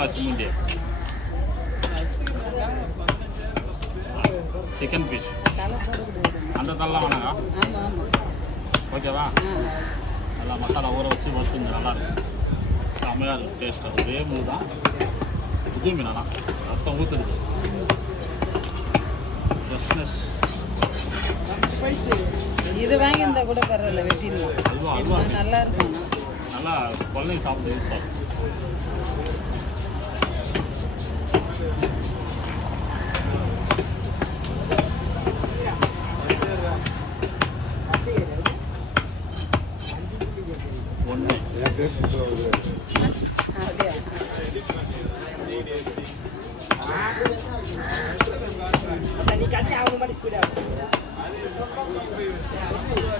masala சிமுண்டி chicken piece அந்த தரலாம் வேணாங்க ஓகேவா நல்லா மசாலா ஊற வச்சு வச்சுங்க நல்லாயிருக்கும் செம்மையாக இருக்கும் டேஸ்ட்டு ஒரே மீன் தான் புது மீனெல்லாம் ரத்தம் ஊற்றுது ஃப்ரெஷ்னஸ் இது வாங்கி இருந்தால் கூட பரவாயில்ல வெட்டிடலாம் நல்லா இருக்கும் நல்லா குழந்தைங்க சாப்பிட்டு யூஸ் ஆகும் ஒன்று நீ கட்டி அவங்க மாதிரி